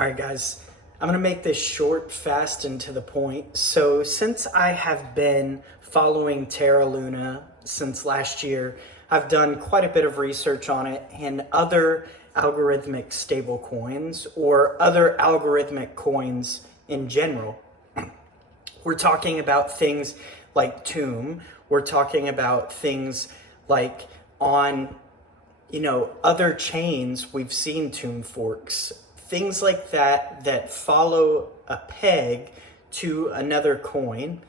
All right, guys, I'm going to make this short, fast, and to the point. So since I have been following Terra Luna since last year, I've done quite a bit of research on it and other algorithmic stable coins or other algorithmic coins in general. We're talking about things like Tomb. We're talking about things like on other chains, we've seen tomb forks, things like that that follow a peg to another coin.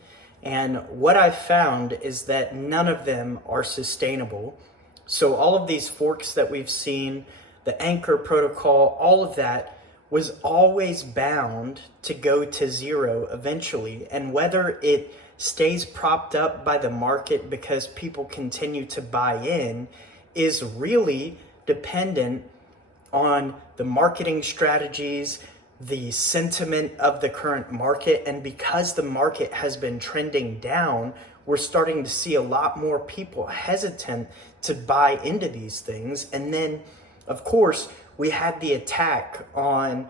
And what I've found is that none of them are sustainable. So all of these forks that we've seen, the Anchor protocol, all of that was always bound to go to zero eventually. And whether it stays propped up by the market because people continue to buy in is really dependent on the marketing strategies, the sentiment of the current market. And because the market has been trending down, we're starting to see a lot more people hesitant to buy into these things. And then, of course, we had the attack on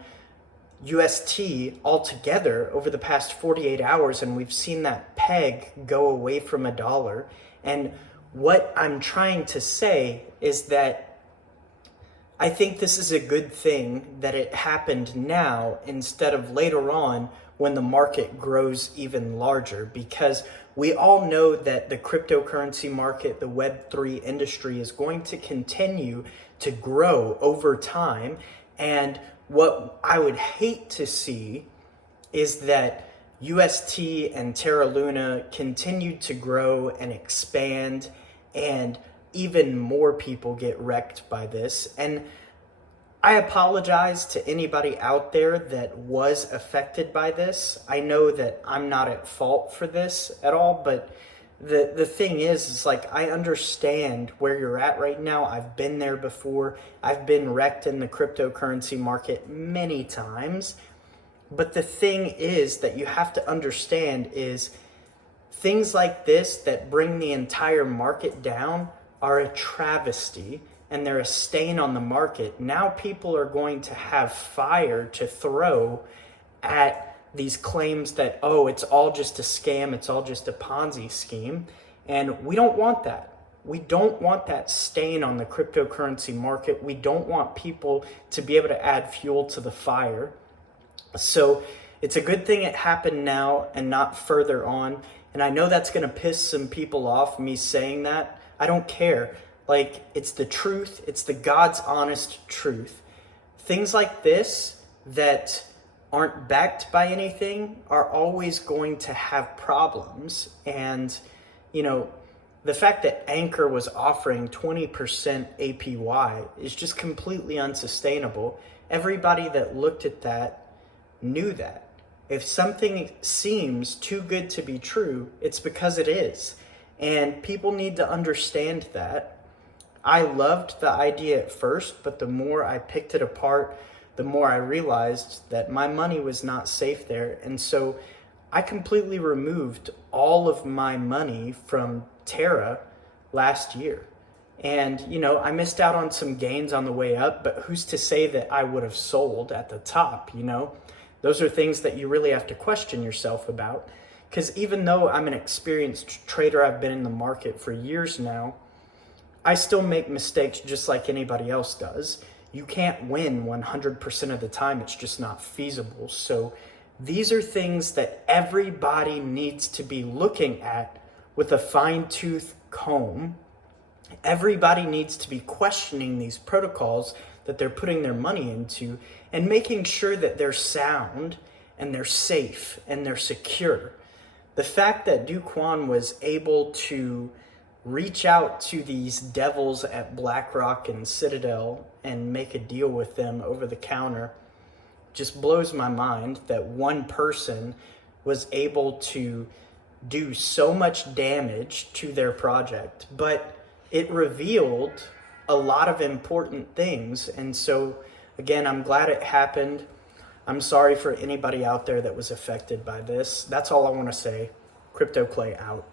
UST altogether over the past 48 hours, and we've seen that peg go away from $1. And what I'm trying to say is that I think this is a good thing that it happened now instead of later on when the market grows even larger, because we all know that the cryptocurrency market, the Web3 industry, is going to continue to grow over time. And what I would hate to see is that UST and Terra Luna continued to grow and expand, and even more people get wrecked by this. And I apologize to anybody out there that was affected by this. I know that I'm not at fault for this at all, but the thing is like, I understand where you're at right now. I've been there before. I've been wrecked in the cryptocurrency market many times. But the thing is that you have to understand is things like this that bring the entire market down are a travesty, and they're a stain on the market. Now people are going to have fire to throw at these claims that, oh, it's all just a scam, it's all just a Ponzi scheme. And we don't want that. We don't want that stain on the cryptocurrency market. We don't want people to be able to add fuel to the fire. So it's a good thing it happened now and not further on. And I know that's going to piss some people off, me saying that. I don't care. Like, it's the truth. It's the God's honest truth. Things like this that aren't backed by anything are always going to have problems. And, the fact that Anchor was offering 20% APY is just completely unsustainable. Everybody that looked at that knew that. If something seems too good to be true, it's because it is. And people need to understand that. I loved the idea at first, but the more I picked it apart, the more I realized that my money was not safe there. And so I completely removed all of my money from Terra last year. And, I missed out on some gains on the way up, but who's to say that I would have sold at the top, Those are things that you really have to question yourself about. Because even though I'm an experienced trader, I've been in the market for years now, I still make mistakes just like anybody else does. You can't win 100% of the time. It's just not feasible. So these are things that everybody needs to be looking at with a fine-tooth comb. Everybody needs to be questioning these protocols that they're putting their money into and making sure that they're sound and they're safe and they're secure. The fact that Duquan was able to reach out to these devils at BlackRock and Citadel and make a deal with them over the counter just blows my mind, that one person was able to do so much damage to their project. But it revealed a lot of important things. And so, again, I'm glad it happened. I'm sorry for anybody out there that was affected by this. That's all I want to say. Crypto Clay out.